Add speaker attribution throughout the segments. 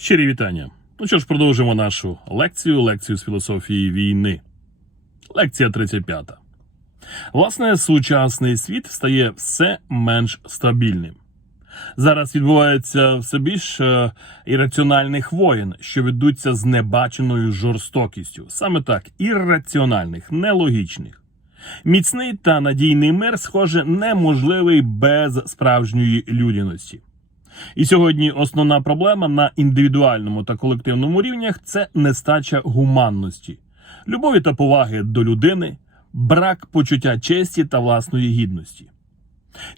Speaker 1: Щирі вітання. Ну що ж, продовжимо нашу лекцію, лекцію з філософії війни. Лекція 35. Власне, сучасний світ стає все менш стабільним. Зараз відбувається все більш е, ірраціональних воєн, що ведуться з небаченою жорстокістю. Саме так, ірраціональних, нелогічних. Міцний та надійний мир, схоже, неможливий без справжньої людяності. І сьогодні основна проблема на індивідуальному та колективному рівнях це нестача гуманності, любові та поваги до людини, брак почуття честі та власної гідності.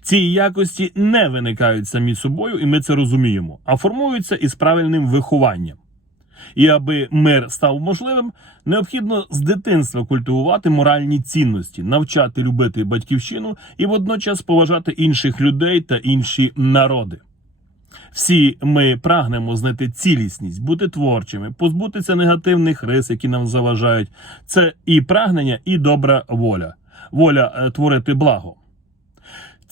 Speaker 1: Ці якості не виникають самі собою, і ми це розуміємо, а формуються із правильним вихованням. І аби мир став можливим, необхідно з дитинства культивувати моральні цінності, навчати любити батьківщину і водночас поважати інших людей та інші народи. Всі ми прагнемо знайти цілісність, бути творчими, позбутися негативних рис, які нам заважають. Це і прагнення, і добра воля, воля е, творити благо.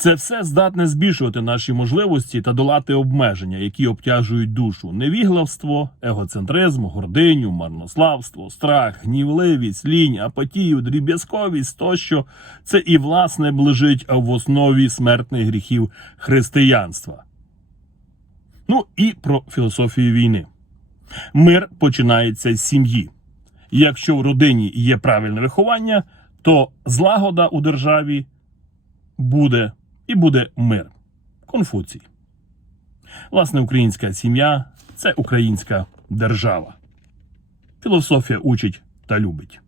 Speaker 1: Це все здатне збільшувати наші можливості та долати обмеження, які обтяжують душу: невіглавство, егоцентризм, гординю, марнославство, страх, гнівливість, лінь, апатію, дріб'язковість тощо. Це і власне лежить в основі смертних гріхів християнства. Ну і про філософію війни. Мир починається з сім'ї. Якщо в родині є правильне виховання, то злагода у державі буде і буде мир. Конфуцій. Власне, українська сім'я це українська держава. Філософія учить та любить.